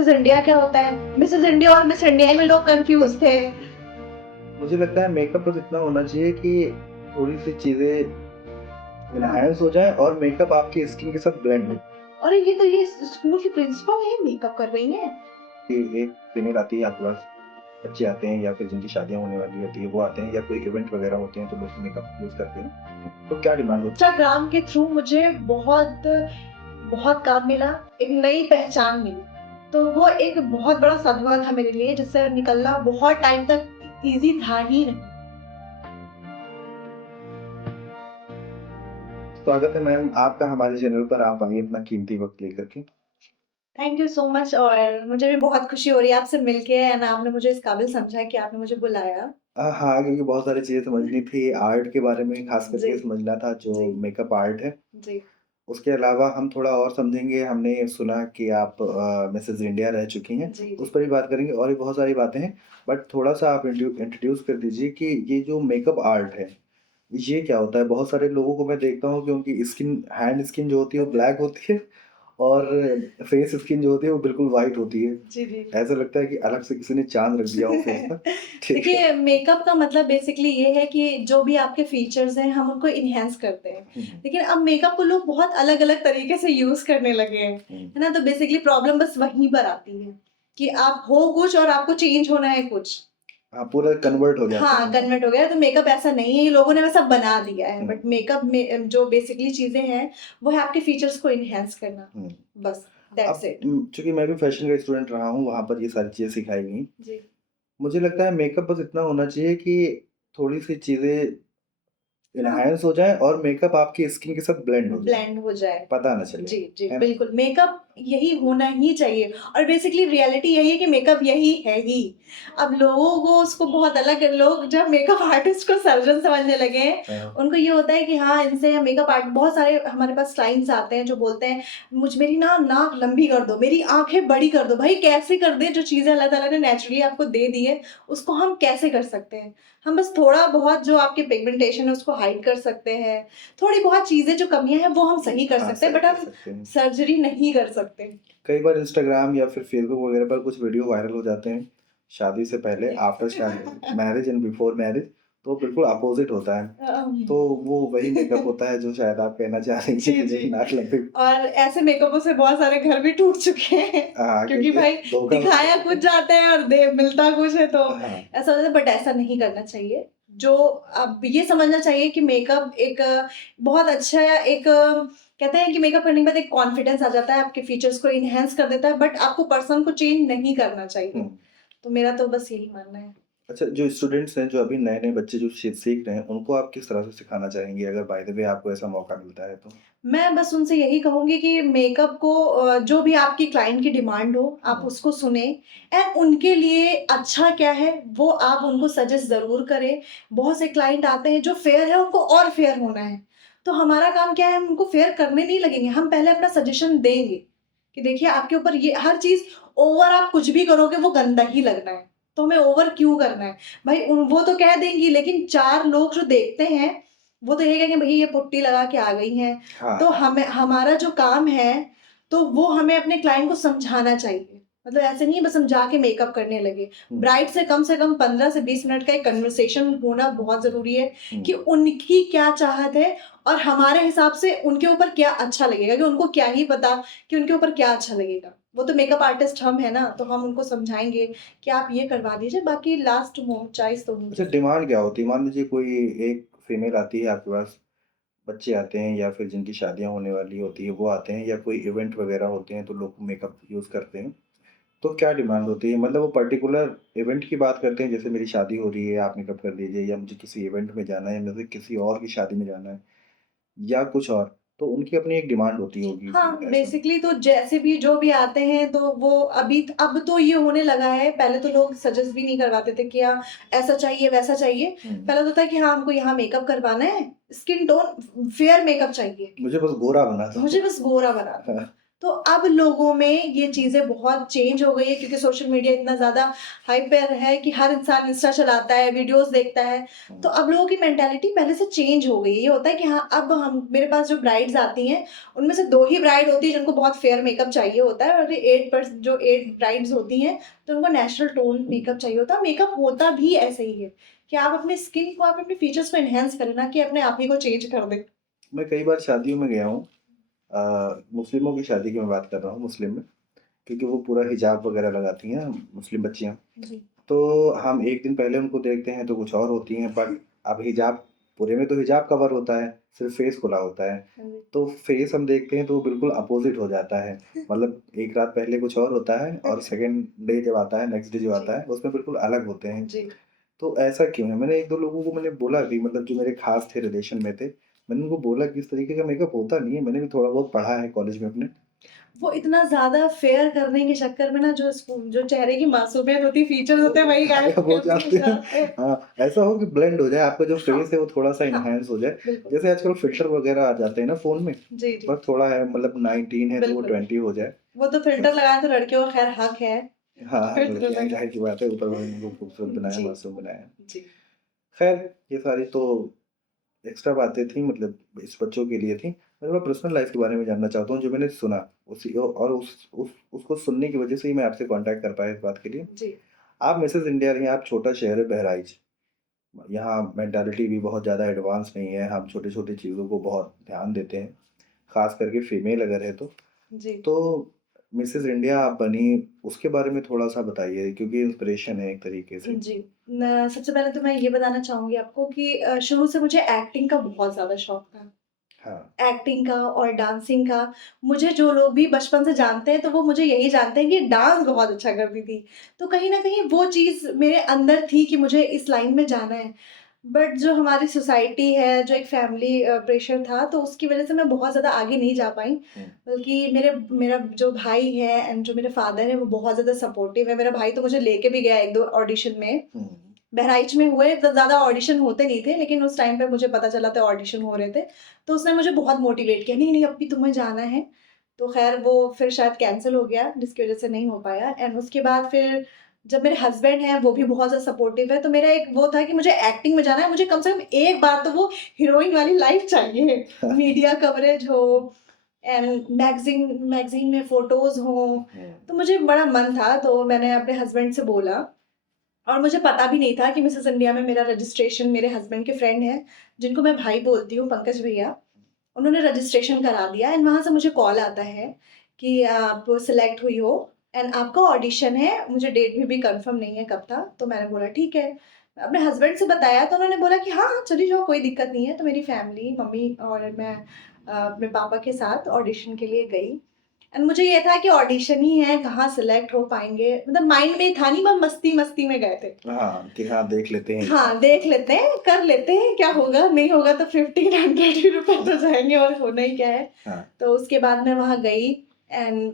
Mrs India क्या होता है? मिसेस इंडिया और मिस इंडिया में लोग कंफ्यूज थे। मुझे लगता है मेकअप बस इतना होना चाहिए कि थोड़ी-सी चीज़ें एनहांस हो जाएँ और मेकअप आपकी स्किन के साथ ब्लेंड हो। और ये स्कूल की प्रिंसिपल है, मेकअप कर रही है। कि एक फीमेल आती है आपके पास, बच्चे आते हैं या फिर जिनकी शादियाँ होने वाली होती है वो आते हैं या कोई इवेंट वगैरह होते हैं तो लोग मेकअप यूज़ करते हैं। तो क्या डिमांड होती इंस्टाग्राम के थ्रू मुझे बहुत बहुत काम मिला, एक नई पहचान मिली। तो वो एक बहुत बड़ा सदमा था मेरे लिए, जिससे निकलना बहुत टाइम तक इजी था ही नहीं। है? स्वागत है मैम आपका हमारे चैनल पर। आप आइए अपना कीमती वक़्त लेकर के। थैंक यू सो मच, और मुझे भी बहुत खुशी हो रही है आपसे मिलके, एंड आपने मुझे इस काबिल समझा कि आपने मुझे बुलाया। हाँ, क्योंकि बहुत सारी चीज़ें समझनी थी, आर्ट के बारे में ख़ास जी, करके समझना था जो जी, मेकअप आर्ट है। जी, उसके अलावा हम थोड़ा और समझेंगे, हमने सुना कि आप मिसेज़ इंडिया रह चुकी हैं, जी, उस जी। पर भी बात करेंगे और भी बहुत सारी बातें हैं। बट थोड़ा-सा आप इंट्रोड्यूस कर दीजिए कि ये जो मेकअप आर्ट है, ये क्या होता है? बहुत सारे लोगों को मैं देखता हूँ कि उनकी स्किन हैंड स्किन जो होती है वो ब्लैक होती है और फेस स्किन जो होती है वो बिल्कुल व्हाइट होती है। जी, जी। ऐसा लगता है कि अलग से किसी ने चाँद रख दिया हो फेस पर, ठीक है? देखिए, मेकअप का मतलब बेसिकली ये है कि जो भी आपके फीचर्स हैं, हम उनको एनहांस करते हैं। हुँ, हुँ, लेकिन अब मेकअप को लोग बहुत अलग-अलग तरीके से यूज़ करने लगे हैं, हुँ। है ना? तो बेसिकली प्रॉब्लम बस वहीं पर आती है कि आप हो कुछ और आपको चेंज होना है कुछ। हाँ, पूरा कन्वर्ट हो जाते हाँ, हैं। हाँ। कन्वर्ट हो गया है, तो मेकअप ऐसा नहीं है, ये लोगों ने वैसा बना दिया है। हुँ, बट मेकअप में जो बेसिकली चीज़ें हैं, वो है आपके फीचर्स को एनहांस करना। हुँ। बस, दैट्स अब इट। चूँकि मैं भी फैशन का स्टूडेंट रहा हूँ, वहाँ पर ये सारी चीज़ें सिखाई गईं। जी। मुझे लगता है मेकअप बस इतना होना चाहिए कि थोड़ी-सी चीज़ें हाँ। एनहांस हो जाएँ और मेकअप आपकी स्किन के साथ ब्लेंड हो जाए, ब्लेंड हो जाए। पता ना चले, जी, जी, है ना? बिल्कुल, मेकअप यही होना ही चाहिए, और बेसिकली रियलिटी यही है कि मेकअप यही है ही। अब लोगों को उसको बहुत अलग, लोग जब मेकअप आर्टिस्ट को सर्जन समझने लगे हैं, हाँ, उनको ये होता है कि हाँ, इनसे मेकअप आर्ट, बहुत सारे हमारे पास क्लाइंट्स आते हैं जो बोलते हैं, मेरी ना नाक लंबी कर दो, मेरी आँखें बड़ी कर दो। भाई कैसे कर दें? जो चीज़ें अल्लाह ताला ने नेचुरली आपको दे दी है, उसको हम कैसे कर सकते हैं? हम बस थोड़ा बहुत जो आपकी पिगमेंटेशन है उसको हाइड कर सकते हैं। थोड़ी बहुत चीज़ें जो कमियाँ हैं वो हम सही कर हाँ, सकते हैं, सही बट कर हम सकते हैं। सर्जरी नहीं कर सकते। कई बार इंस्टाग्राम या फिर फेसबुक वगैरह पर कुछ वीडियो वायरल हो जाते हैं, शादी से पहले, आफ्टर शादी, मैरिज एंड बिफोर मैरिज, तो बिल्कुल अपोज़िट होता है। तो वो वही मेकअप होता है जो शायद आप कहना चाह रही हैं जी, कि जी। मेरी नाक लंबी। और ऐसे मेकअपों से बहुत सारे घर भी टूट चुके हैं, हाँ, क्योंकि क्योंकि भाई धोखा दिखाया कुछ जाते हैं और दे मिलता कुछ है, तो हाँ, ऐसा होता है, बट ऐसा नहीं करना चाहिए। जो अब ये समझना चाहिए कि मेकअप एक बहुत अच्छा एक कहते हैं कि मेकअप करने के बाद एक कॉन्फिडेंस आ जाता है, आपके फीचर्स को एनहांस कर देता है, बट आपको पर्सन को चेंज नहीं करना हुँ। चाहिए। तो मेरा तो बस यही मानना है। अच्छा, जो स्टूडेंट्स हैं, जो अभी नए-नए बच्चे जो सीख रहे हैं, उनको आप किस तरह से सिखाना चाहेंगे अगर बाय द वे आपको ऐसा मौका मिलता है तो? मैं बस उनसे यही कहूँगी कि मेकअप को जो भी आपकी क्लाइंट की डिमांड हो, आप हुँ, उसको सुनें, एंड उनके लिए अच्छा क्या है, वो आप उनको सजेस्ट ज़रूर करें। बहुत से क्लाइंट आते हैं जो फेयर है, उनको और फेयर होना है। तो हमारा काम क्या है, हम उनको फेयर करने नहीं लगेंगे, हम पहले अपना सजेशन देंगे कि देखिए आपके ऊपर ये हर चीज़, ओवर आप कुछ भी करोगे वो गंदा ही लगना है, तो हमें ओवर क्यों करना है? भाई वो तो कह देंगी, लेकिन 4 लोग जो देखते हैं, वो तो यही कहेंगे भई ये पुट्टी लगा के आ गई हैं। हाँ, तो हाँ। हमें हमारा जो काम है, तो वो हमें अपने क्लाइंट को समझाना चाहिए। मतलब ऐसे नहीं बस हम जाके मेकअप करने लगे। हुँ, ब्राइड से कम 15 से 20 मिनट का एक कन्वर्सेशन होना बहुत ज़रूरी है हुँ। कि उनकी क्या चाहत है और हमारे हिसाब से उनके ऊपर क्या अच्छा लगेगा, कि उनको क्या ही पता कि उनके ऊपर क्या अच्छा लगेगा। वो तो मेकअप आर्टिस्ट हम हैं ना, तो हम उनको समझाएँगे कि आप ये करवा दीजिए, बाकी लास्ट चॉइस तो अच्छा, उनकी है। डिमांड क्या होती है? मान लीजिए कोई एक फीमेल आती है आपके पास, बच्चे आते हैं या फिर जिनकी शादियाँ होने वाली होती है, वो आते हैं या कोई इवेंट वगैरह होते हैं, तो लोग मेकअप यूज़ करते हैं। तो क्या डिमांड होती है? मतलब वो पर्टिकुलर इवेंट की बात करते हैं, जैसे मेरी शादी हो रही है, आप मेकअप कर दीजिए, या मुझे किसी इवेंट में जाना है, मुझे किसी और की शादी में जाना है या कुछ और, तो उनकी अपनी एक डिमांड होती होगी हाँ, ऐसा? बेसिकली तो जैसे भी जो भी आते हैं, तो वो अब तो ये होने लगा है, पहले तो लोग सजेस्ट भी नहीं करवाते थे कि हाँ, ऐसा चाहिए, वैसा चाहिए। हुँ। पहले तो था कि हाँ, हमको यहाँ मेकअप करवाना है, स्किन टोन फेयर मेकअप चाहिए, मुझे बस गोरा बना दो। मुझे बस गोरा बना दो। हाँ, तो अब लोगों में ये चीज़ें बहुत चेंज हो गई है क्योंकि सोशल मीडिया इतना ज़्यादा हाइपर है कि हर इंसान इंस्टा चलाता है, वीडियोस देखता है। तो अब लोगों की मेंटालिटी पहले से चेंज हो गई है। ये होता है कि हाँ, अब हम मेरे पास जो ब्राइड्स आती हैं, उनमें से 2 ही ब्राइड होती है जिनको बहुत फेयर मेकअप चाहिए होता है और 8 ब्राइड्स होती हैं, तो उनको नेचुरल टोन मेकअप चाहिए होता है। मेकअप होता भी ऐसे ही है कि आप अपनी स्किन को, आप अपने फीचर्स को एनहांस करें, ना कि अपने आप ही को चेंज कर दें। मैं कई बार शादियों में गया हूँ, मुस्लिमों की शादी की मैं बात कर रहा हूँ, मुस्लिम में, क्योंकि वो पूरा हिजाब वगैरह लगाती हैं मुस्लिम बच्चियाँ। जी, तो हम 1 दिन पहले उनको देखते हैं तो कुछ और होती हैं, बट अब हिजाब, पूरे में तो हिजाब कवर होता है, सिर्फ़ फेस खुला होता है। हाँ जी। तो फेस हम देखते हैं तो वो बिल्कुल अपोज़िट हो जाता है। मतलब एक रात पहले कुछ और होता है और सेकंड डे जब आता है, नेक्स्ट डे जो जी, आता है, उसमें बिल्कुल अलग होते हैं। जी, तो ऐसा क्यों है? मैंने 1-2 लोगों को मैंने बोला भी, मतलब जो मेरे ख़ास थे, रिलेशन में थे, मैंने उनको बोला कि इस तरीके का मेकअप होता नहीं है, मैंने भी थोड़ा बहुत पढ़ा है कॉलेज में अपने। वो इतना ज़्यादा फेयर करने के चक्कर में ना जो चेहरे की मासूमियत होती है, फीचर्स होते हैं, वही गायब गायब हो करते जाते हैं। जाते हैं। हाँ, ऐसा हो कि ब्लेंड हो जाए, आपका जो हाँ, फेस है वो थोड़ा-सा हाँ, एनहांस हो जाए। बिल्कुल। जैसे आजकल फ़िल्टर वगैरह आ जाते हैं ना फ़ोन में, जी, जी, बस थोड़ा है, मतलब 19 है तो वो बिल्कुल। 20 हो जाए, वो तो फ़िल्टर बस। लगाना तो लड़कियों का ख़ैर हक है, हाँ, हाँ, फ़िल्टर लड़कियाँ हैं, लगा। ज़ाहिर-सी बात है, ऊपर वाले ने उनको खूबसूरत बनाया, जी, मासूम बनाया। जी, ख़ैर, ये सारी तो एक्स्ट्रा बातें थी, मतलब इस बच्चों के लिए थी। मैं थोड़ा पर्सनल लाइफ़ के बारे में जानना चाहता हूँ, जो मैंने सुना, उसी और उसको सुनने की वज़ह से ही मैं आपसे कॉन्टैक्ट कर पाया इस बात के लिए। जी, आप मिसेज़ इंडिया रही हैं, आप छोटा शहर है बहराइच। यहाँ मेंटालिटी भी बहुत ज़्यादा एडवांस नहीं है, हम छोटी-छोटी चीज़ों को बहुत ध्यान देते हैं, ख़ास करके फीमेल अगर है तो। जी। तो मिसेज़ इंडिया आप बनी, उसके बारे में थोड़ा-सा बताइए, क्योंकि इंस्पिरेशन है एक तरीके से। जी, न सबसे पहले तो मैं ये बताना चाहूँगी आपको कि शुरू से मुझे एक्टिंग का बहुत ज़्यादा शौक था। हाँ, एक्टिंग का और डांसिंग का। मुझे जो लोग भी बचपन से जानते हैं, तो वो मुझे यही जानते हैं कि डांस बहुत अच्छा करती थी। तो कहीं न कहीं वो चीज़ मेरे अंदर थी कि मुझे इस लाइन में जाना है। बट जो हमारी सोसाइटी है, जो एक फैमिली प्रेशर था, तो उसकी वज़ह से मैं बहुत ज़्यादा आगे नहीं जा पाई। हुँ, बल्कि मेरा जो भाई है एंड जो मेरे फादर हैं, वो बहुत ज़्यादा सपोर्टिव है। मेरा भाई तो मुझे लेके भी गया 1-2 ऑडिशन में। हुँ, बहराइच में हुए तो ज़्यादा ऑडिशन होते नहीं थे, लेकिन उस टाइम पे मुझे पता चला था ऑडिशन हो रहे थे। तो उसने मुझे बहुत मोटिवेट किया, नहीं, नहीं अब भी तुम्हें जाना है। तो ख़ैर वो फिर शायद कैंसल हो गया, जिसकी वज़ह से नहीं हो पाया एंड उसके बाद फिर जब मेरे हस्बैंड हैं, वो भी बहुत ज़्यादा सपोर्टिव है, तो मेरा एक वो था कि मुझे एक्टिंग में जाना है, मुझे कम से कम एक बार तो वो हीरोइन वाली लाइफ़ चाहिए। मीडिया कवरेज हो एंड मैगज़ीन में फ़ोटोज़ हों, हुँ, तो मुझे बड़ा मन था, तो मैंने अपने हस्बैंड से बोला और मुझे पता भी नहीं था कि मिसेस इंडिया में मेरा रजिस्ट्रेशन मेरे हस्बैंड के फ्रेंड हैं, जिनको मैं भाई बोलती हूँ, पंकज भैया, उन्होंने रजिस्ट्रेशन करा दिया एंड वहाँ से मुझे कॉल आता है कि आप सिलेक्ट हुई हो एंड आपका ऑडिशन है, मुझे डेट भी कंफर्म नहीं है कब था, तो मैंने बोला ठीक है। अपने हस्बैंड से बताया तो उन्होंने बोला कि हाँ, हाँ, चली जाओ कोई दिक्कत नहीं है, तो मेरी फैमिली, मम्मी और मैं अपने पापा के साथ ऑडिशन के लिए गई। एंड मुझे ये था कि ऑडिशन ही है, कहाँ सेलेक्ट हो पाएँगे, मतलब माइंड में था नहीं, बस मस्ती-मस्ती में गए थे। हाँ, कि हाँ, देख लेते हैं एक हाँ, बार। देख लेते हैं, कर लेते हैं, क्या होगा, नहीं होगा तो 1500 ही रुपए तो जाएँगे और होना ही क्या है। हाँ, तो उसके बाद मैं वहाँ गई एंड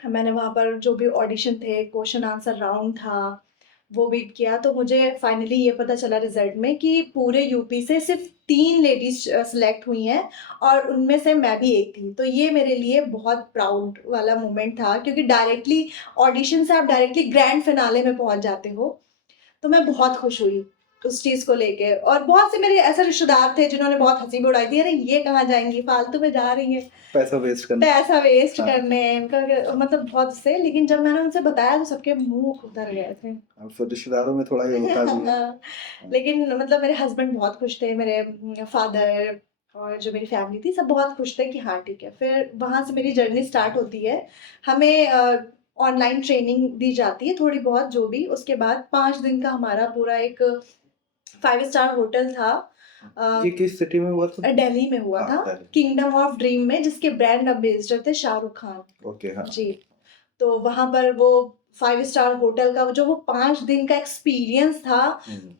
मैंने वहाँ पर जो भी ऑडिशन थे, क्वेश्चन आंसर राउंड था, वो भी किया, तो मुझे फाइनली ये पता चला रिज़ल्ट में कि पूरे यूपी से सिर्फ़ 3 लेडीज़ सेलेक्ट हुई हैं और उनमें से मैं भी एक थी। तो ये मेरे लिए बहुत प्राउड वाला मोमेंट था क्योंकि डायरेक्टली ऑडिशन से आप डायरेक्टली ग्रैंड फिनाले में पहुँच जाते हो। तो मैं बहुत खुश हुई उस चीज़ को लेके और बहुत से मेरे ऐसे रिश्तेदार थे जिन्होंने बहुत हँसी भी उड़ाई थी, "अरे! ये कहाँ जाएँगी? फालतू में जा रही हैं।" पैसा वेस्ट करना। पैसा वेस्ट हाँ, करने इनका मतलब बहुत से लेकिन जब मैंने उनसे बताया तो सबके मुँह उतर गए थे। अब फिर रिश्तेदारों में थोड़ा ये होता भी है। हाँ, लेकिन मतलब मेरे हस्बैंड बहुत खुश थे, मेरे फादर और जो मेरी फैमिली थी सब बहुत खुश थे कि हाँ ठीक है। फिर वहाँ से मेरी जर्नी स्टार्ट होती है। हमें ऑनलाइन ट्रेनिंग दी जाती है थोड़ी बहुत जो भी, उसके बाद 5 दिन का हमारा पूरा एक 5 स्टार होटल था। ये किस सिटी में हुआ था? दिल्ली में हुआ हाँ, था, दिल्ली। किंगडम ऑफ ड्रीम में जिसके ब्रांड एम्बेसडर थे शाहरुख खान। ओके, हाँ। जी। तो वहाँ पर वो 5 स्टार होटल का जो वो 5 दिन का एक्सपीरियंस था,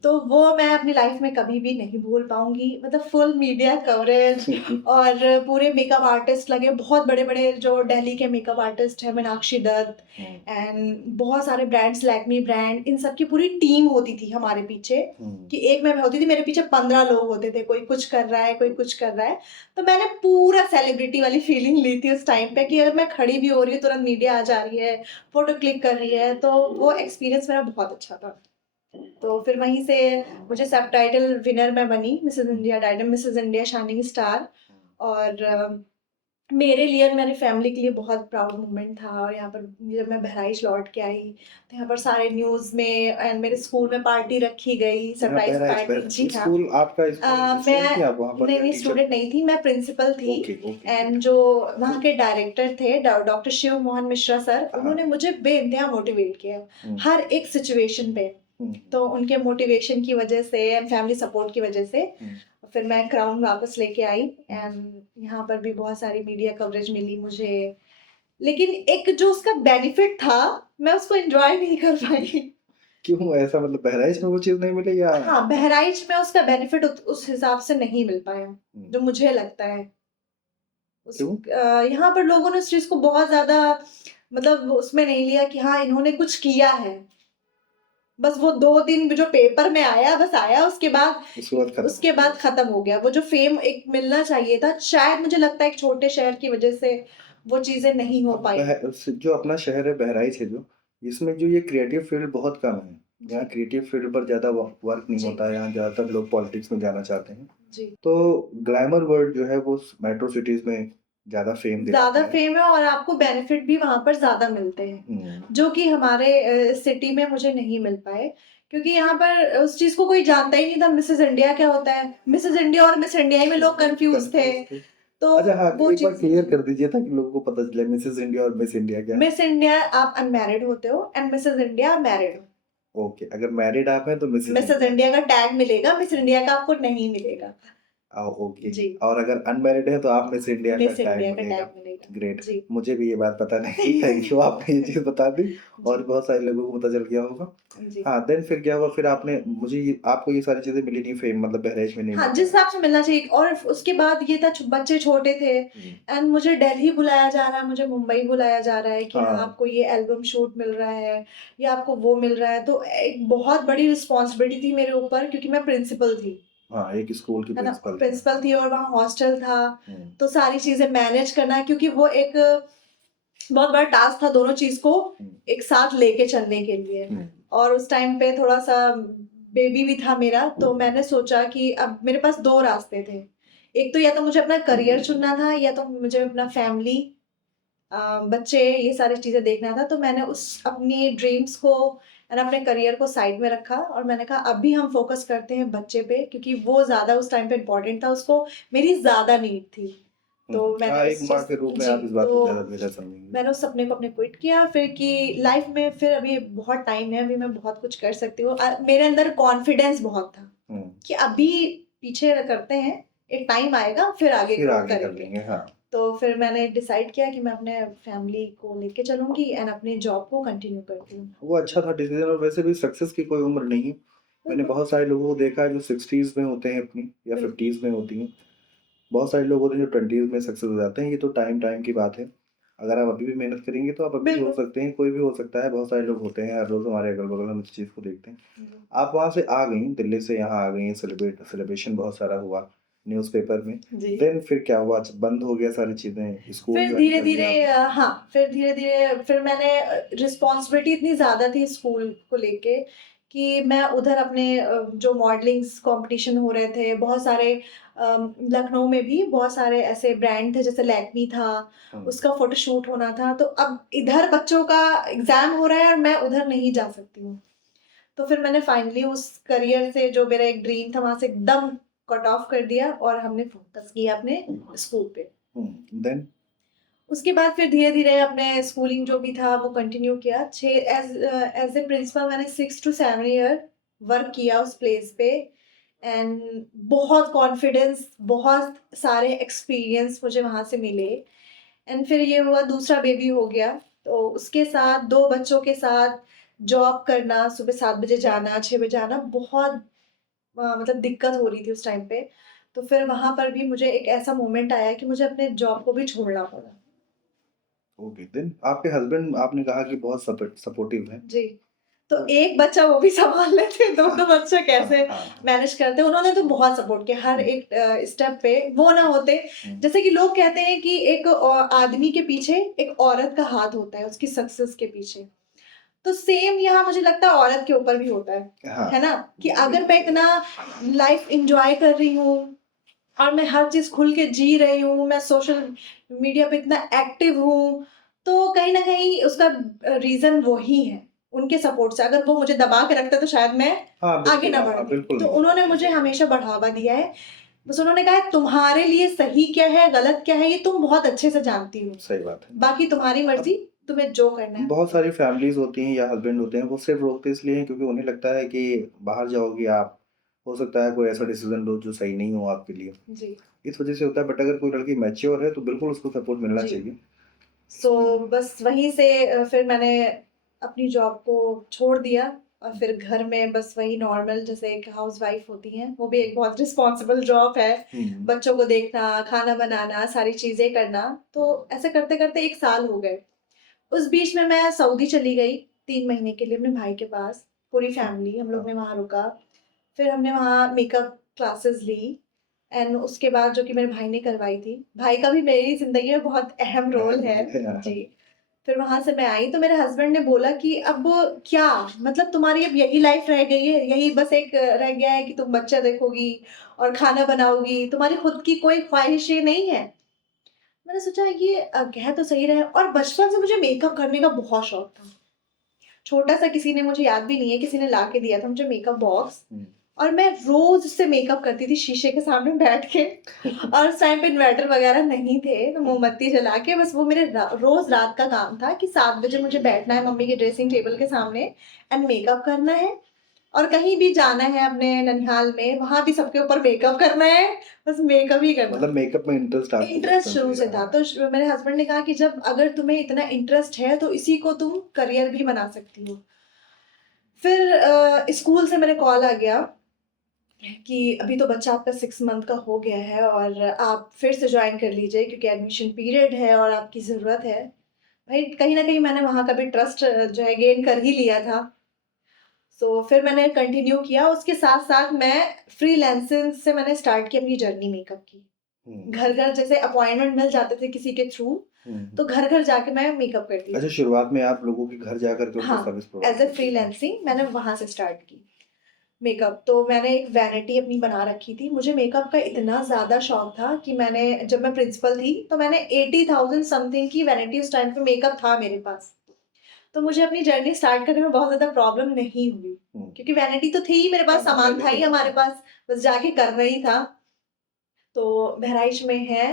तो वो मैं अपनी लाइफ में कभी भी नहीं भूल पाऊँगी। मतलब फुल मीडिया कवरेज और पूरे मेकअप आर्टिस्ट लगे, बहुत बड़े-बड़े जो दिल्ली के मेकअप आर्टिस्ट हैं, मीनाक्षी दत्त एंड बहुत सारे ब्रांड्स, लैक्मे ब्रांड, इन सब की पूरी टीम होती थी हमारे पीछे, कि एक मैं होती थी, मेरे पीछे 15 लोग होते थे, कोई कुछ कर रहा है, कोई कुछ कर रहा है। तो मैंने पूरा सेलिब्रिटी वाली फीलिंग ली थी उस टाइम पे, कि अगर मैं खड़ी भी हो रही हूँ, तुरंत मीडिया आ जा रही है, फ़ोटो क्लिक कर रही है, तो वो एक्सपीरियंस मेरा बहुत अच्छा था। तो फिर वहीं से मुझे सबटाइटल विनर मैं बनी, Mrs India diadem, Mrs India shining star. और मेरे लिए और मेरी फैमिली के लिए बहुत प्राउड मोमेंट था। और यहाँ पर जब मैं बहराइच लौट के आई, तो यहाँ पर सारे न्यूज़ में एंड मेरे स्कूल में पार्टी रखी गई, यहाँ सरप्राइज़ बहराइच पार्टी। जी हाँ। स्कूल, आपका स्कूल स्टूडेंट थी मैं आप वहाँ पर या नहीं टीचर? स्टूडेंट नहीं थी, मैं प्रिंसिपल थी। Okay, okay, and good. जो वहाँ के डायरेक्टर थे डॉक्टर शिव मोहन मिश्रा सर, हाँ। उन्होंने मुझे बेइंतहा मोटिवेट किया हर एक सिचुएशन पे। तो उनके मोटिवेशन की वजह से एंड फैमिली सपोर्ट की वजह से फिर मैं क्राउन वापस लेके आई। एंड यहाँ पर भी बहुत सारी मीडिया कवरेज मिली मुझे, लेकिन एक जो उसका बेनिफिट था, मैं उसको एंजॉय नहीं कर पाई। क्यों ऐसा, मतलब बहराइच में वो चीज़ नहीं मिली या? हाँ, बहराइच में उसका बेनिफिट उस हिसाब से नहीं मिल पाया, जो मुझे लगता है। क्यों? यहाँ पर लोगों ने उस चीज़ को बहुत ज़्यादा मतलब उसमें नहीं लिया कि हाँ, इन्होंने कुछ किया है। बस वो 2 दिन जो पेपर में आया, बस आया, उसके बाद खत्म हो गया। वो जो फेम एक मिलना चाहिए था, शायद मुझे लगता है एक छोटे शहर की वजह से वो चीज़ें नहीं हो पाई। जो अपना शहर है बहराइच है जो, इसमें जो ये क्रिएटिव फील्ड बहुत कम है। यहाँ क्रिएटिव फील्ड पर ज़्यादा वर्क नहीं जी। होता है, यहाँ ज़्यादातर लोग पॉलिटिक्स में जाना चाहते हैं। जी। तो ग्लैमर वर्ल्ड जो है वो मेट्रो सिटीज़ में ज़्यादा फेम दिलाता ज़्यादा है। फेम है और आपको बेनिफिट भी वहाँ पर ज़्यादा मिलते हैं, जो कि हमारे सिटी में मुझे नहीं मिल पाए, क्योंकि यहाँ पर उस चीज़ को कोई जानता ही नहीं था, मिसेज़ इंडिया क्या होता है? मिसेज़ इंडिया और मिस इंडिया में लोग कन्फ्यूज़ थे। तो अच्छा हाँ, वो एक बार चीज़, क्लियर कर दीजिए ताकि लोगों को पता चले मिसेज़ इंडिया और मिस इंडिया क्या है? मिस इंडिया आप अनमैरिड होते हो एंड मिसेज़ इंडिया मैरिड हो। ओके, अगर मैरिड आप हैं तो मिसेज़ मिसेज़ इंडिया। इंडिया का टैग मिलेगा, मिस इंडिया का आपको नहीं मिलेगा। ओके। जी। और अगर अनमैरिड है तो आप मिस इंडिया का मिस टैग इंडिया का मिलेगा। टैग मिलेगा। ग्रेट। जी। मुझे भी ये बात पता नहीं थी, थैंक यू, आपने ये चीज़ बता दी और जी। बहुत सारे लोगों को पता चल गया होगा। जी। हाँ, देन फिर क्या हुआ? फिर आपको ये सारी चीज़ें मिली नहीं, फेम मतलब बहराइच में नहीं हाँ, मिल जिस पाया। हिसाब से मिलना चाहिए। और उसके बाद ये था बच्चे छोटे थे एंड मुझे दिल्ली बुलाया जा रहा है, मुझे मुंबई बुलाया जा रहा है कि हाँ, हाँ। आपको ये एल्बम शूट मिल रहा है या आपको वो मिल रहा है। तो एक बहुत बड़ी रिस्पॉन्सिबिलिटी थी मेरे ऊपर, क्योंकि मैं प्रिंसिपल थी, हाँ, एक स्कूल की है ना? प्रिंसिपल थी। प्रिंसिपल थी और वहाँ हॉस्टल था, हुँ, तो सारी चीज़ें मैनेज करना, क्योंकि वो एक बहुत बड़ा टास्क था दोनों चीज़ को हुँ, एक साथ लेके चलने के लिए। हुँ, और उस टाइम पे थोड़ा-सा बेबी भी था मेरा, तो मैंने सोचा कि अब मेरे पास 2 रास्ते थे। एक तो या तो मुझे अपना करियर चुनना था या तो मुझे अपना फैमिली, बच्चे, ये सारी चीज़ें देखना था। तो मैंने उस अपनी ड्रीम्स को एंड अपने करियर को साइड में रखा और मैंने कहा अभी हम फ़ोकस करते हैं बच्चे पे, क्योंकि वो ज़्यादा उस टाइम पे इम्पोर्टेंट था, उसको मेरी ज़्यादा नीड थी। तो मैंने हाँ, एक उस माँ चीज़, के रूप में जी, आप इस बात को ज़्यादा तो बेहतर समझेंगी। मैंने उस सपने को अपने क्विट किया फिर, कि लाइफ में फिर अभी बहुत टाइम है, अभी मैं बहुत कुछ कर सकती हूँ। मेरे अंदर कॉन्फिडेंस बहुत था हुँ, कि अभी पीछे करते हैं, एक टाइम आएगा फिर आगे फिर को आगे कर करेंगे। लेंगे, हाँ। तो फिर मैंने डिसाइड किया कि मैं अपने फैमिली को लेके चलूँगी एंड अपनी जॉब को कंटिन्यू करती हूँ। वो अच्छा था डिसीज़न और वैसे भी सक्सेस की कोई उम्र नहीं है। मैंने बिल्कुल, बहुत सारे लोगों को देखा है जो 60s में होते हैं अपनी या बिल्कुल। 50s में होती हैं। बहुत सारे लोग होते हैं जो 20s में सक्सेस हो जाते हैं, ये तो टाइम की बात है। अगर आप अभी भी मेहनत करेंगे तो आप अभी भी हो बिल्कुल। सकते हैं, कोई भी हो सकता है, बहुत सारे लोग होते हैं, हर रोज़ हमारे अगल-बगल हम इस चीज़ को देखते हैं। जी। आप वहाँ से आ गईं, दिल्ली से यहाँ आ गईं, सेलिब्रेशन बहुत सारा हुआ न्यूज़पेपर में। जी। देन फिर क्या हुआ? जब बंद हो गया सारी चीज़ें, स्कूल फिर जॉइन कर धीरे-धीरे लिया आपने? हाँ, फिर धीरे-धीरे फिर मैंने रिस्पॉन्सिबिलिटी इतनी ज़्यादा थी स्कूल को लेके, कि मैं उधर अपने जो मॉडलिंग्स कॉम्पिटिशन हो रहे थे, बहुत सारे लखनऊ में भी बहुत सारे ऐसे ब्रांड थे, जैसे लैक्मी था, हुँ, उसका फ़ोटोशूट होना था। तो अब इधर बच्चों का एग्ज़ाम हो रहा है और मैं उधर नहीं जा सकती हूँ। तो फिर मैंने फाइनली उस करियर से, जो मेरा एक ड्रीम था, वहाँ से एकदम कट ऑफ कर दिया और हमने फ़ोकस किया अपने स्कूल पे। हुँ, देन? उसके बाद फिर धीरे-धीरे अपने स्कूलिंग जो भी था वो कंटिन्यू किया। एज़ ए प्रिंसिपल मैंने 6 टू 7 ईयर वर्क किया उस प्लेस पे एंड बहुत कॉन्फिडेंस, बहुत सारे एक्सपीरियंस मुझे वहाँ से मिले। एंड फिर ये हुआ, दूसरा बेबी हो गया। तो उसके साथ 2 बच्चों के साथ जॉब करना, सुबह 7 बजे जाना, 6 बजे आना, बहुत मतलब दिक्कत हो रही थी उस टाइम पे। तो फिर वहाँ पर भी मुझे एक ऐसा मोमेंट आया कि मुझे अपने जॉब को भी छोड़ना पड़ा। ओके, देन आपके हस्बैंड आपने कहा कि बहुत सपोर्टिव हैं। जी। तो एक बच्चा वो भी सँभाल लेते हैं, 2-2 बच्चे कैसे हाँ, हाँ। मैनेज करते हैं। उन्होंने तो बहुत सपोर्ट किया हर हुँ, एक स्टेप पे। वो ना होते, हुँ। जैसे कि लोग कहते हैं कि एक आदमी के पीछे एक औरत का हाथ होता है, उसकी सक्सेस के पीछे। तो सेम यहाँ मुझे लगता है औरत के ऊपर भी होता हाँ, है ना? कि अगर बिल्कुल मैं सही। इतना लाइफ़ एन्जॉय कर रही हूँ और मैं हर चीज़ खुल के जी रही हूँ, मैं सोशल मीडिया पे इतना एक्टिव हूँ, तो कहीं न कहीं उसका रीज़न वो ही है, उनके सपोर्ट से। अगर वो मुझे दबा के रखते तो शायद मैं हाँ, आगे बिल्कुल ना हाँ, बढ़ती। बिल्कुल तो नहीं। उन्होंने मुझे हमेशा बढ़ावा दिया है। बस उन्होंने कहा है तुम्हारे लिए सही क्या है, गलत क्या है, ये तुम बहुत अच्छे से जानती हो। सही बात है। बाकी तुम्हारी अब मर्ज़ी, तुम्हें जो करना है वो बहुत करो। सारी फैमिलीज़ होती हैं या हस्बैंड होते हैं, वो सिर्फ़ रोकते इसलिए हैं क्योंकि उन्हें लगता है कि बाहर जाओगी आप, हो सकता है कोई ऐसा डिसीज़न लो जो सही नहीं हो आपके लिए। जी, इस वज़ह से होता है, बट अगर कोई लड़की मैच्योर है तो बिल्कुल उसको सपोर्ट मिलना जी। चाहिए। सो इसमें बस वहीं से फिर मैंने अपनी जॉब को छोड़ दिया और हुँ, फिर घर में बस वही नॉर्मल जैसे एक हाउसवाइफ होती हैं, वो भी एक बहुत रिस्पॉन्सिबल जॉब है। हुँ, बच्चों को देखना, खाना बनाना, सारी चीज़ें करना, तो ऐसे करते-करते 1 साल हो गए। उस बीच में मैं सऊदी चली गई 3 महीने के लिए अपने भाई के पास, पूरी ठीक। फैमिली हम लोग हाँ। ने वहाँ रुका। फिर हमने वहाँ मेकअप क्लासेस ली एंड उसके बाद जो कि मेरे भाई ने करवाई थी। भाई का भी मेरी ज़िंदगी में बहुत अहम रोल है। हाँ, जी। फिर वहाँ से मैं आई तो मेरे हस्बैंड ने बोला कि अब क्या मतलब तुम्हारी अब यही लाइफ रह गई है, यही बस एक रह गया है कि तुम बच्चा देखोगी और खाना बनाओगी, तुम्हारी खुद की कोई ख्वाहिशें नहीं है। मैंने सोचा ये कह तो सही रहे हैं और बचपन से मुझे मेकअप करने का बहुत शौक था। छोटा-सा किसी ने मुझे याद भी नहीं है, किसी ने ला के दिया था मुझे मेकअप बॉक्स हुँ। और मैं रोज़ उससे मेकअप करती थी शीशे के सामने बैठ के और उस टाइम पे इन्वर्टर वगैरह नहीं थे, तो हुँ, मोमबत्ती जला के बस वो मेरे रोज़ रात का काम था कि 7 बजे मुझे बैठना है मम्मी के ड्रेसिंग टेबल के सामने एंड मेकअप करना है और कहीं भी जाना है अपने ननिहाल में, वहाँ भी सबके ऊपर मेकअप करना है, बस मेकअप ही करना मतलब था। मेकअप में इंटरेस्ट आपको इंटरेस्ट बचपन से शुरू ही से रहा था, है। तो मेरे हस्बैंड ने कहा कि जब अगर तुम्हें इतना इंटरेस्ट है, तो इसी को तुम करियर भी बना सकती हो। फिर स्कूल से मेरे कॉल आ गया कि अभी तो बच्चा आपका 6 मंथ का हो गया है और आप फिर से जॉइन कर लीजिए क्योंकि एडमिशन पीरियड है और आपकी ज़रूरत है। भाई कहीं न कहीं मैंने वहाँ का भी ट्रस्ट जो है गेन कर ही लिया था। सो फिर मैंने कंटिन्यू किया, उसके साथ-साथ मैं फ्रीलांसिंग से मैंने स्टार्ट की अपनी जर्नी मेकअप की। हुँ, घर-घर जैसे अपॉइंटमेंट मिल जाते थे किसी के थ्रू, हुँ, तो हुँ। घर-घर जाके मैं मेकअप करती अच्छा, थी। शुरुआत में आप लोगों के घर जाकर के उनको हाँ, सर्विस प्रोवाइड एज़ अ करती थी। फ्रीलांसिंग मैंने वहाँ से स्टार्ट की। मेकअप तो मैंने एक वैनिटी अपनी बना रखी थी। मुझे मेकअप का इतना ज़्यादा शौक था कि मैंने जब मैं प्रिंसिपल थी, तो मैंने 80,000 समथिंग की वैनिटी उस टाइम पे मेकअप था मेरे पास। तो मुझे अपनी जर्नी स्टार्ट करने में बहुत ज़्यादा प्रॉब्लम नहीं हुई, हुँ, क्योंकि वैनिटी तो थी ही मेरे पास, हाँ, सामान पहले था से ही था। हमारे हाँ, पास, बस जाके करना ही था। तो बहराइच में है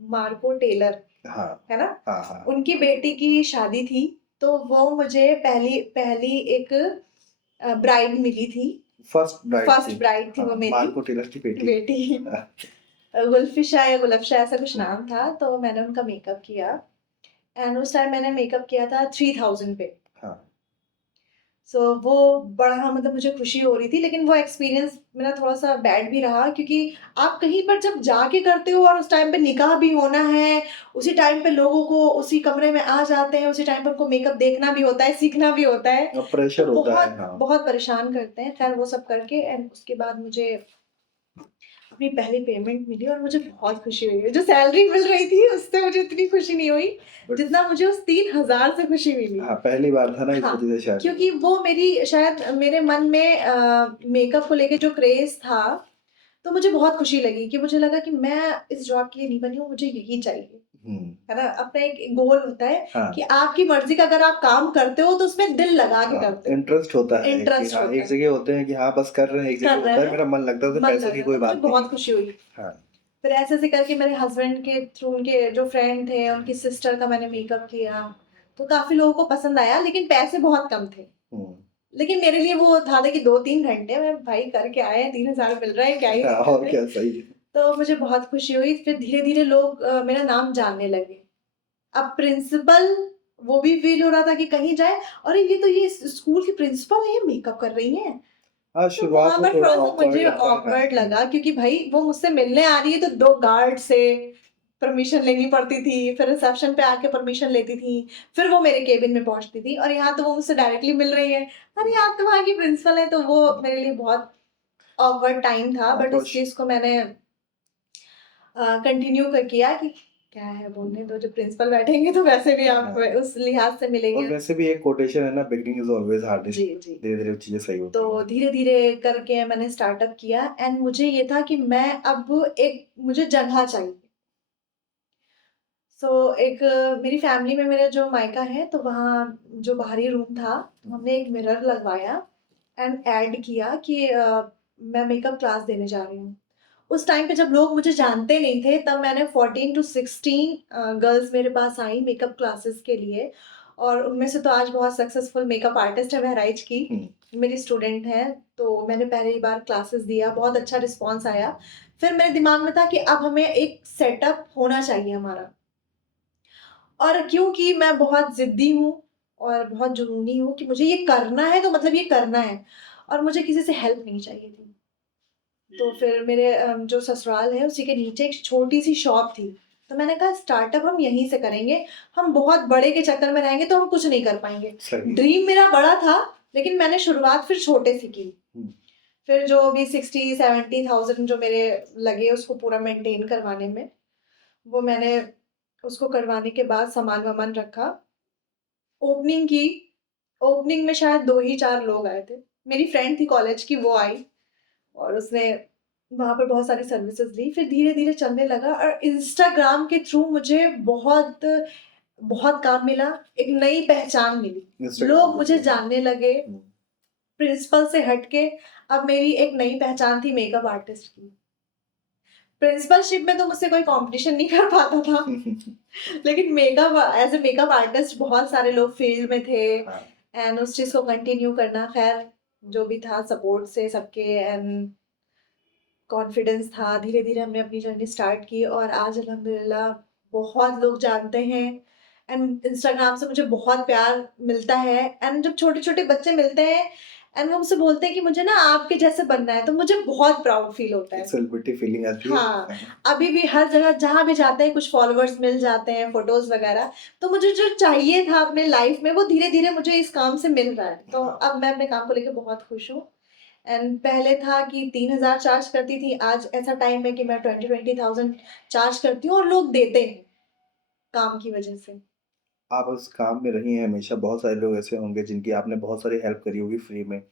मार्को टेलर, हाँ, है ना? हाँ, हाँ। उनकी बेटी की शादी थी, तो वो मुझे पहली पहली एक ब्राइड मिली थी। फर्स्ट ब्राइड थी। फर्स्ट ब्राइड थी वो हाँ, मेरी मार्को टेलर की बेटी। बेटी। हाँ, गुलफ़िशा या गुलफ़शा ऐसा कुछ हुँ, नाम था, तो मैंने उनका मेकअप किया एंड उस टाइम मैंने मेकअप किया था 3000 पे। हाँ, सो वो बड़ा मतलब मुझे खुशी हो रही थी, लेकिन वो एक्सपीरियंस मेरा थोड़ा-सा बैड भी रहा क्योंकि आप कहीं पर जब जाके करते हो और उस टाइम पे निकाह भी होना है, उसी टाइम पे लोगों को उसी कमरे में आ जाते हैं, उसी टाइम पे उनको मेकअप देखना भी होता है, सीखना भी होता है, तो प्रेशर होता है, बहुत हाँ। बहुत परेशान करते हैं। खैर वो सब करके एंड उसके बाद मुझे अपनी पहली पेमेंट मिली और मुझे बहुत खुशी हुई है। जो सैलरी मिल रही थी उससे मुझे इतनी खुशी नहीं हुई, बट जितना मुझे उस 3000 से खुशी मिली। हाँ, पहली बार था ना इस हाँ, वज़ह से शायद। क्योंकि वो मेरी शायद मेरे मन में मेकअप को लेके जो क्रेज़ था, तो मुझे बहुत खुशी लगी कि मुझे लगा कि मैं इस जॉब के लिए नहीं बनी हूँ, मुझे यही चाहिए। हुँ, है ना? अपना एक गोल होता है हाँ, कि आपकी मर्ज़ी का अगर आप काम करते हो तो उसमें दिल लगा के हाँ, करते हो। इंटरेस्ट होता है कि इंटरेस्ट हाँ, होता एक है, जगह होते हैं कि हाँ, बस कर रहे हैं, एक जगह कर रहे होता है हैं, मेरा मन लगता है तो मन पैसे लग की रहा कोई था, मुझे बात नहीं बहुत है। खुशी हुई। हाँ, फिर ऐसे-ऐसे करके मेरे हस्बैंड के थ्रू उनके जो फ्रेंड थे, उनकी सिस्टर का मैंने मेकअप किया, तो काफ़ी लोगों को पसंद आया, लेकिन पैसे बहुत कम थे। हुँ, लेकिन मेरे लिए वो था कि 2-3 घंटे में भाई करके आए हैं, 3000 मिल रहा है, क्या ही हाँ, दिक्कत और है। क्या सही है। तो मुझे बहुत खुशी हुई, फिर धीरे-धीरे लोग मेरा नाम जानने लगे। अब प्रिंसिपल वो भी फ़ील हो रहा था कि कहीं जाए, अरे ये तो ये स्कूल की प्रिंसिपल है, ये मेकअप कर रही हैं। हाँ, तो शुरुआत वहाँ में पर थोड़ा थोड़ा-सा ऑकवर्ड मुझे लगता है। हाँ, ऑकवर्ड लगा, क्योंकि भाई वो मुझसे मिलने आ रही है तो 2 गार्ड से परमिशन लेनी पड़ती थी, फिर रिसेप्शन पे आके परमिशन लेती थी, फिर वो मेरे केबिन में पहुँचती थी, और यहाँ तो वो मुझसे डायरेक्टली मिल रही है। अरे! हुँ, आप तो वहाँ की प्रिंसिपल हैं, तो वो मेरे लिए बहुत ऑकवर्ड टाइम था, हाँ, बट तो उस चीज़ को मैंने कंटिन्यू किया कि क्या है, बोलने दो, जो प्रिंसिपल बैठेंगे तो वैसे भी आप हाँ, उस लिहाज से और मिलेंगे। वैसे भी एक कोटेशन है ना, बिगिनिंग इज़ ऑलवेज़ हार्डेस्ट। जी, जी। धीरे-धीरे चीज़ें सही तो होती हैं। धीरे-धीरे करके मैंने स्टार्टअप किया, एंड मुझे ये था कि मैं अब एक मुझे जगह चाहिए। सो एक मेरी फैमिली में मेरा जो मायका है, तो वहाँ जो बाहरी रूम था, तो हमने एक मिरर लगवाया एंड ऐड किया कि मैं मेकअप क्लास देने जा रही हूँ। उस टाइम पे जब लोग मुझे जानते नहीं थे, तब मैंने 14 टू 16 गर्ल्स मेरे पास आई मेकअप क्लासेस के लिए, और उनमें से तो आज बहुत सक्सेसफुल मेकअप आर्टिस्ट है बहराइच की, हुँ, मेरी स्टूडेंट हैं। तो मैंने पहली बार क्लासेस दिया, बहुत अच्छा रिस्पॉन्स आया। फिर मेरे दिमाग में था कि अब हमें एक सेटअप होना चाहिए हमारा। और क्योंकि मैं बहुत ज़िद्दी हूँ और बहुत जुनूनी हूँ कि मुझे ये करना है, तो मतलब ये करना है, और मुझे किसी से हेल्प नहीं चाहिए थी। तो फिर मेरे जो ससुराल है उसी के नीचे एक छोटी-सी शॉप थी। तो मैंने कहा स्टार्टअप हम यहीं से करेंगे, हम बहुत बड़े के चक्कर में रहेंगे तो हम कुछ नहीं कर पाएँगे। सही है। ड्रीम मेरा बड़ा था, लेकिन मैंने शुरुआत फिर छोटे से की। हुँ, फिर जो भी 60-70,000 जो मेरे लगे उसको पूरा मेंटेन करवाने में, वो मैंने उसको करवाने के बाद सामान-वामान रखा। ओपनिंग की, ओपनिंग में शायद 2 ही 4 लोग आए थे। मेरी फ्रेंड थी कॉलेज की, वो आई और उसने वहाँ पर बहुत सारी सर्विसेज़ ली। फिर धीरे-धीरे चलने लगा, और इंस्टाग्राम के थ्रू मुझे बहुत बहुत काम मिला, एक नई पहचान मिली। इंस्टाग्राम लोग के मुझे थ्रू। जानने लगे, हुँ, प्रिंसिपल से हट के अब मेरी एक नई पहचान थी मेकअप आर्टिस्ट की। प्रिंसिपलशिप में तो मुझसे कोई कॉम्पिटिशन नहीं कर पाता था। हुँ। लेकिन makeup as a makeup artist बहुत सारे लोग फील्ड में थे, हाँ, एंड उस चीज़ को कंटिन्यू करना, ख़ैर जो भी था सपोर्ट से सबके, एंड कॉन्फिडेंस था, धीरे-धीरे हमने अपनी जर्नी स्टार्ट की, और आज अल्हम्दुलिल्लाह बहुत लोग जानते हैं, एंड इंस्टाग्राम से मुझे बहुत प्यार मिलता है, एंड जब छोटे-छोटे बच्चे मिलते हैं एंड वो मुझसे बोलते हैं कि मुझे ना आपके जैसे बनना है, तो मुझे बहुत प्राउड फील होता एक है। सेलिब्रिटी फीलिंग आती है। हाँ, हाँ, अभी भी हर जगह जहाँ भी जाते हैं कुछ फॉलोवर्स मिल जाते हैं, फ़ोटोज़ वग़ैरह, तो मुझे जो चाहिए था अपने लाइफ़ में वो धीरे-धीरे मुझे इस काम से मिल रहा है। तो हाँ। अब मैं अपने काम को लेके बहुत खुश हूँ, एंड पहले था कि 3000 चार्ज करती थी, आज ऐसा टाइम है कि मैं 20,000 चार्ज करती हूँ, और लोग देते हैं, काम की वज़ह से। आप उस काम में रही हैं हमेशा, बहुत सारे लोग ऐसे होंगे जिनकी आपने बहुत सारी हेल्प करी होगी फ्री में।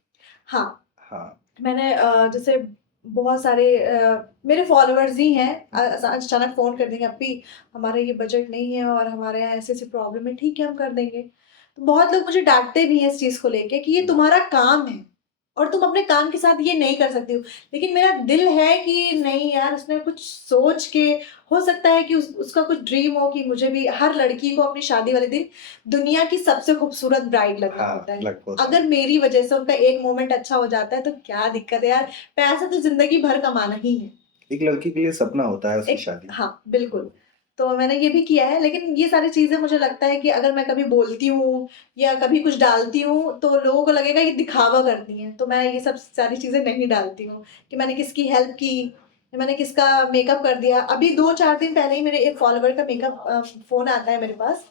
हाँ। हाँ। मैंने जैसे बहुत सारे मेरे फॉलोअर्स ही हैं, हुँ, अचानक फ़ोन कर देंगे, "अप्पी हमारा ये बजट नहीं है और हमारे यहाँ ऐसी-ऐसी प्रॉब्लम है।" ठीक है, हम कर देंगे। तो बहुत लोग मुझे डाँटते भी हैं इस चीज़ को लेके कि ये हुँ, तुम्हारा काम है और तुम अपने काम के साथ ये नहीं कर सकती हो। लेकिन मेरा दिल है कि नहीं यार, उसने कुछ सोच के, हो सकता है कि उसका कुछ ड्रीम हो कि मुझे भी, हर लड़की को अपनी शादी वाले दिन दुनिया की सबसे खूबसूरत ब्राइड लगना हाँ, होता है। लग होता है। अगर मेरी वजह से उनका एक मोमेंट अच्छा हो जाता है तो क्या दिक्कत है यार, पैसा तो ज़िंदगी भर कमाना ही है। एक लड़की के लिए सपना होता है उसकी एक शादी। हाँ, बिल्कुल। हुँ, तो मैंने ये भी किया है, लेकिन ये सारी चीज़ें मुझे लगता है कि अगर मैं कभी बोलती हूँ या कभी कुछ डालती हूँ, तो लोगों को लगेगा ये दिखावा करती हैं। तो मैं ये सब सारी चीज़ें नहीं डालती हूँ कि मैंने किसकी हेल्प की, या मैंने किसका मेकअप कर दिया। अभी 2-4 दिन पहले ही मेरे एक फॉलोवर का मेकअप फ़ोन आता है मेरे पास,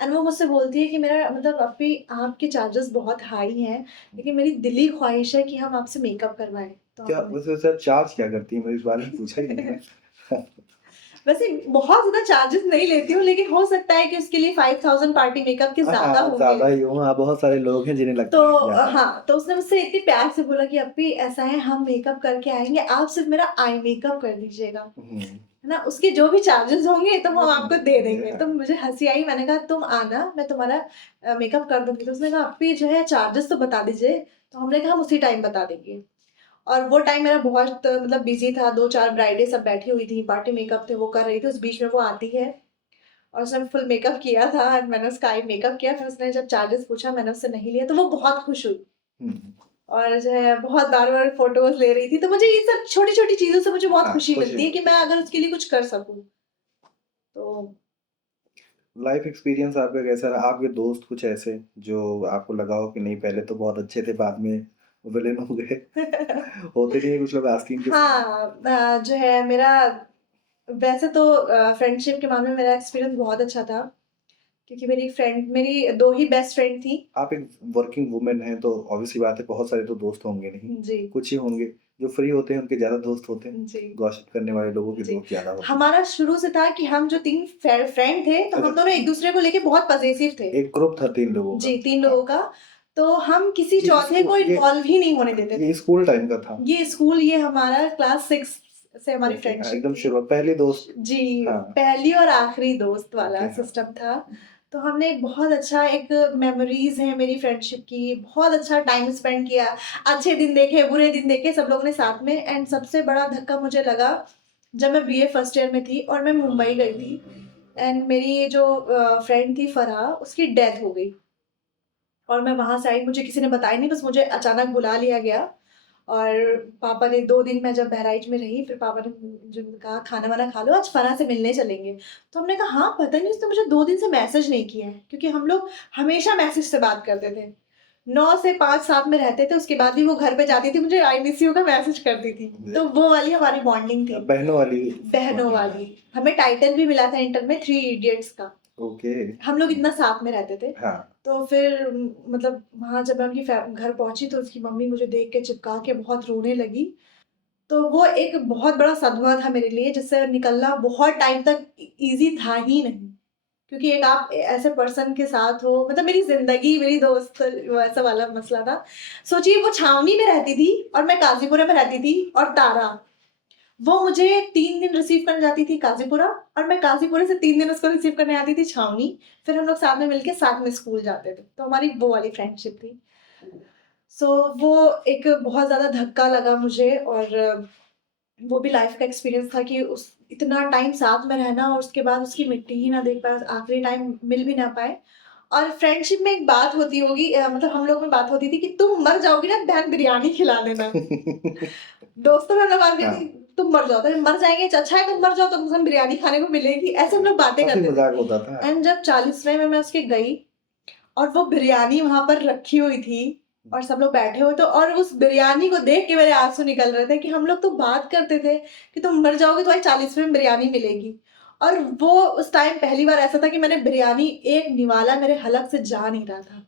एंड वो मुझसे बोलती है कि मेरा मतलब अभी आपके चार्जेस बहुत हाई हैं, हुँ। लेकिन मेरी दिली ख़्वाहिश है कि हम आपसे मेकअप करवाएँ। तो क्या हमने वैसे आप चार्ज क्या करती हैं? मैंने इस बारे में पूछा ही नहीं है। वैसे बहुत ज़्यादा चार्जेस नहीं लेती हूँ, लेकिन हो सकता है कि उसके लिए 5000 पार्टी मेकअप के ज़्यादा हाँ, होंगे। ज़्यादा ही हो, हाँ, बहुत सारे लोग हैं जिन्हें तो लगता है कि ज़्यादा है। हाँ, तो उसने मुझसे इतने प्यार से बोला कि अप्पी ऐसा है, हम मेकअप करके आएँगे, आप सिर्फ़ मेरा आई मेकअप कर दीजिएगा। हुँ, है ना? उसके जो भी चार्जेस होंगे तो वो हम तुम आपको दे दे देंगे, देंगे। तो हाँ। मुझे हँसी आई, मैंने कहा तुम आना, मैं तुम्हारा मेकअप कर दूँगी। तो उसने कहा अप्पी जो है चार्जेस तो बता दीजिए। तो हमने कहा हम उसी टाइम बता देंगे। और वो टाइम मेरा बहुत मतलब बिज़ी था, 2-4 ब्राइडें सब बैठी हुई थी, पार्टी मेकअप थे वो कर रही थी, उस बीच में वो आती है और उसने फुल मेकअप किया था, एंड मैंने उसका आई मेकअप किया, फिर उसने जब चार्जेस पूछा मैंने उससे नहीं लिया, तो वो बहुत खुश हुई हुँ, और जो है बहुत बार-बार फ़ोटोज़ ले रही थी। तो मुझे ये सब छोटी-छोटी चीज़ों से मुझे बहुत हाँ, खुशी खुशी मिलती है कि मिलती मैं है। अगर उसके लिए कुछ कर सकूँ। तो लाइफ एक्सपीरियंस आपका कैसा रहा? आपके दोस्त कुछ ऐसे जो आपको लगा हो कि नहीं पहले तो बहुत अच्छे थे बाद में विलेन हो गए? होते नहीं है कुछ लोग आस्तीन के साथ? हाँ, जो है मेरा वैसे तो फ्रेंडशिप के मामले में मेरा एक्सपीरियंस बहुत अच्छा था, क्योंकि मेरी 2 ही बेस्ट फ्रेंड थी। आप एक वर्किंग वुमन हैं तो ऑब्वियस सी बात है बहुत सारे तो दोस्त होंगे नहीं, जी, कुछ ही होंगे। जो फ्री होते हैं उनके ज़्यादा दोस्त होते हैं, जी, गॉसिप करने वाले लोगों के जी। दोस्त ज़्यादा होते हैं। हमारा शुरू से था कि हम जो 3 फ्रेंड थे, तो अच्छा, हम दोनों एक-दूसरे को लेके बहुत पॉसेसिव थे। एक ग्रुप था 3 लोगों का। जी, 3 हाँ, लोगों का। तो हम किसी ये चौथे को स्कूल इन्वॉल्व ही नहीं होने देते ये थे। स्कूल टाइम का था। ये हमारा क्लास 6 से हमारी ओके, हाँ, फ्रेंडशिप एकदम थी। शुरुआत पहले दोस्त। जी, हाँ, पहली और आखिरी दोस्त वाला ओके, हाँ। सिस्टम था। तो हमने एक बहुत अच्छा एक मेमोरीज़ है मेरी फ्रेंडशिप की, बहुत अच्छा टाइम स्पेंड किया। अच्छे दिन देखे, बुरे दिन देखे सब लोगों ने साथ में। एंड सबसे बड़ा धक्का मुझे लगा जब मैं बीए फर्स्ट ईयर में थी और मैं मुंबई गई थी। एंड मेरी ये जो फ्रेंड थी फरहा, उसकी डेथ हो गई। और मैं वहाँ से आई, मुझे किसी ने बताया नहीं, बस मुझे अचानक बुला लिया गया। और पापा ने 2 दिन मैं जब बहराइच में रही, फिर पापा ने जो कहा खाना-वाना खा लो, आज फराह से मिलने चलेंगे। तो हमने कहा हाँ, पता नहीं उसने मुझे 2 दिन से मैसेज नहीं किया है, क्योंकि हम लोग हमेशा मैसेज से बात करते थे। 9 से 5 साथ में रहते थे, उसके बाद भी वो घर पे जाती थी, मुझे आई मिस यू का मैसेज करती थी। तो वो वाली हमारी बॉन्डिंग थी, बहनों वाली बहनों बॉन्डिंग है। वाली। हमें टाइटल भी मिला था इंटर में, 3 इडियट्स का। ओके, हम लोग इतना साथ में रहते थे। हाँ। तो फिर मतलब वहाँ जब मैं उनकी घर पहुँची तो उसकी मम्मी मुझे देख के चिपका के बहुत रोने लगी। तो वो एक बहुत बड़ा सदमा था मेरे लिए, जिससे निकलना बहुत टाइम तक ईज़ी था ही नहीं। क्योंकि एक आप ऐसे पर्सन के साथ हो, मतलब मेरी ज़िंदगी, मेरी दोस्त, वैसा वाला मसला था। सोचिए वो छावनी में रहती थी और मैं काज़ीपुरा में रहती थी। और तारा, वो मुझे 3 दिन रिसीव करने जाती थी काज़ीपुरा, और मैं काज़ीपुरा से 3 दिन उसको रिसीव करने आती थी छावनी। फिर हम लोग साथ में मिलके साथ में स्कूल जाते थे। तो हमारी वो वाली फ्रेंडशिप थी। सो वो एक बहुत ज़्यादा धक्का लगा मुझे। और वो भी लाइफ का एक्सपीरियंस था कि उस इतना टाइम साथ में रहना और उसके बाद उसकी मिट्टी ही ना देख पाए, आखिरी टाइम मिल भी ना पाए। और फ्रेंडशिप में एक बात होती होगी, मतलब हम लोग में बात होती थी कि तुम मर जाओगी ना, बहन बिरयानी खिला देना। दोस्तों में हम लोग बात करते हाँ, थे, तुम मर जाओ, तो मर जाएंगे, अच्छा है तुम मर जाओ, तो हम बिरयानी खाने को मिलेगी, ऐसे हम लोग बातें काफ़ी करते मज़ाक होता था। थे। एंड जब 40वें में मैं उसके गई और वो बिरयानी वहाँ पर रखी हुई थी और सब लोग बैठे हुए थे, और उस बिरयानी को देख के मेरे आँसू निकल रहे थे कि हम लोग तो बात करते थे कि तुम मर जाओगे तो भाई 40वें में बिरयानी मिलेगी। और वो उस टाइम पहली बार ऐसा था कि मैंने बिरयानी, एक निवाला मेरे हलक से जा नहीं रहा था।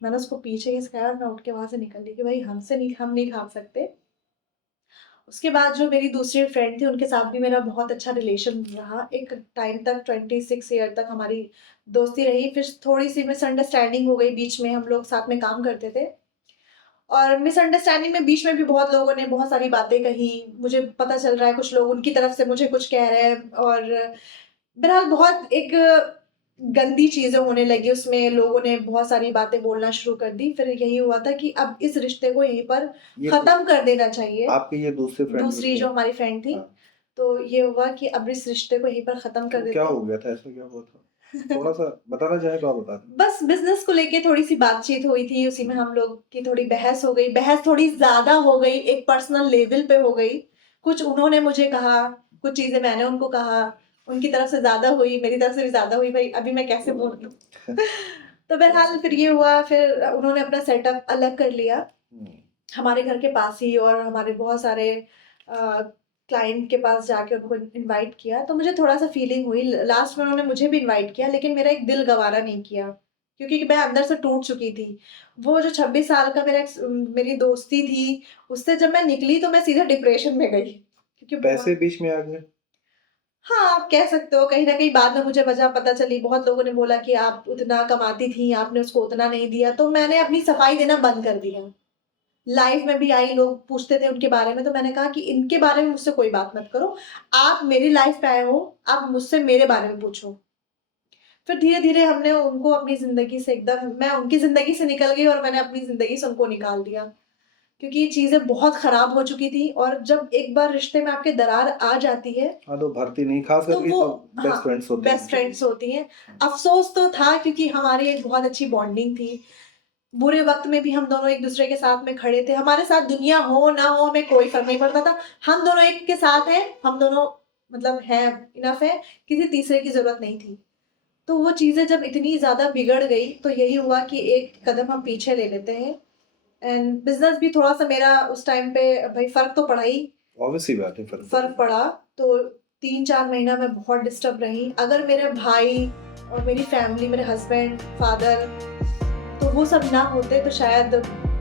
मैंने उसको पीछे खिसकाया और मैं उठ के वहाँ से निकल ली कि भाई हम नहीं खा सकते। उसके बाद जो मेरी दूसरी फ्रेंड थी उनके साथ भी मेरा बहुत अच्छा रिलेशन रहा। एक टाइम तक 26 ईयर तक हमारी दोस्ती रही। फिर थोड़ी-सी मिसअंडरस्टैंडिंग हो गई बीच में, हम लोग साथ में काम करते थे। और मिसअंडरस्टैंडिंग में बीच में भी बहुत लोगों ने बहुत सारी बातें कही। मुझे पता चल रहा है कुछ लोग उनकी तरफ से मुझे कुछ कह रहे हैं, और बहरहाल बहुत एक गंदी चीज़ें होने लगी उसमें, लोगों ने बहुत सारी बातें बोलना शुरू कर दी। फिर यही हुआ था कि अब इस रिश्ते को यहीं पर ये तो ख़त्म कर देना चाहिए। आपकी ये दूसरी फ्रेंड जो दूसरी थी, जो हमारी फ्रेंड थी, हाँ, तो ये हुआ कि अब इस रिश्ते को यहीं पर ख़त्म कर क्यों क्या देते हो हैं। गया था? ऐसा क्या हुआ था? थोड़ा-सा बताना चाहें तो आप बता दें। बस बिज़नेस को लेके थोड़ी-सी बातचीत हुई थी, उसी में हम लोग की थोड़ी बहस हो गई। बहस थोड़ी ज़्यादा हो गई, एक पर्सनल लेवल पे हो गई। कुछ उन्होंने मुझे कहा, कुछ चीज़ें मैंने उनको कहा। उनकी तरफ से ज़्यादा हुई, मेरी तरफ से भी ज़्यादा हुई, भई अभी मैं कैसे बोलूँ? तो बहरहाल फिर ये हुआ, फिर उन्होंने अपना सेटअप अलग कर लिया। हुँ, हमारे घर के पास ही, और हमारे बहुत सारे क्लाइंट के पास जाके उनको इनवाइट किया। तो मुझे थोड़ा-सा फीलिंग हुई। लास्ट में उन्होंने मुझे भी इनवाइट किया, लेकिन मेरा एक दिल गवारा नहीं किया, क्योंकि मैं अंदर से टूट चुकी थी। वो जो 26 साल का मेरी दोस्ती थी, उससे जब मैं निकली तो मैं सीधा डिप्रेशन में गई, क्योंकि पैसे बहुत, बीच में आ गए? हाँ, आप कह सकते हो। कहीं न कहीं बाद में मुझे वजह पता चली। बहुत लोगों ने बोला कि आप उतना कमाती थी, आपने उसको उतना नहीं दिया, तो मैंने अपनी सफाई देना बंद कर दिया। लाइफ में भी आई, लोग पूछते थे उनके बारे में, तो मैंने कहा कि इनके बारे में मुझसे कोई बात मत करो। आप मेरी लाइफ पे आए हो, आप मुझसे मेरे बारे में पूछो। फिर धीरे-धीरे हमने उनको अपनी ज़िंदगी से एकदम, मैं उनकी ज़िंदगी से निकल गई और मैंने अपनी ज़िंदगी से उनको निकाल दिया। क्योंकि ये चीज़ें बहुत ख़राब हो चुकी थी, और जब एक बार रिश्ते में आपके दरार आ जाती है, हाँ, तो भर्ती नहीं ख़ास तो करके वो, जो बेस्ट हाँ, फ्रेंड्स होते हैं बेस्ट उनके बीच। फ्रेंड्स होती हैं। अफ़सोस तो था, क्योंकि हमारी एक बहुत अच्छी बॉन्डिंग थी। बुरे वक़्त में भी हम दोनों एक-दूसरे के साथ में खड़े थे। हमारे साथ दुनिया हो ना हो, हमें कोई फ़र्क नहीं पड़ता था। हम दोनों एक के साथ हैं, हम दोनों मतलब हैं, इनफ़ है, किसी तीसरे की ज़रूरत नहीं थी। तो वो चीज़ें जब इतनी ज़्यादा बिगड़ गई तो यही हुआ कि एक कदम हम पीछे ले लेते हैं। एंड बिज़नेस भी थोड़ा-सा मेरा उस टाइम पे भाई फ़र्क तो पड़ा ही, ऑब्वियस सी बात है, फ़र्क तो फ़र्क पड़ा। तो 3-4 महीना मैं बहुत डिस्टर्ब रही। अगर मेरे भाई और मेरी फैमिली, मेरे हस्बैंड, फादर, तो वो सब ना होते तो शायद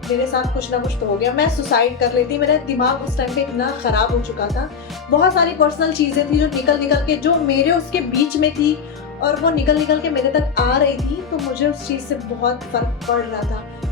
मेरे साथ कुछ ना कुछ तो हो गया। मैं सुसाइड कर लेती। मेरा दिमाग उस टाइम पे इतना ख़राब हो चुका था। बहुत सारी पर्सनल चीज़ें थी जो निकल-निकल के जो मेरे उसके बीच में थी और वो निकल-निकल के मेरे तक आ रही थी, तो मुझे उस चीज़ से बहुत फ़र्क पड़ रहा था।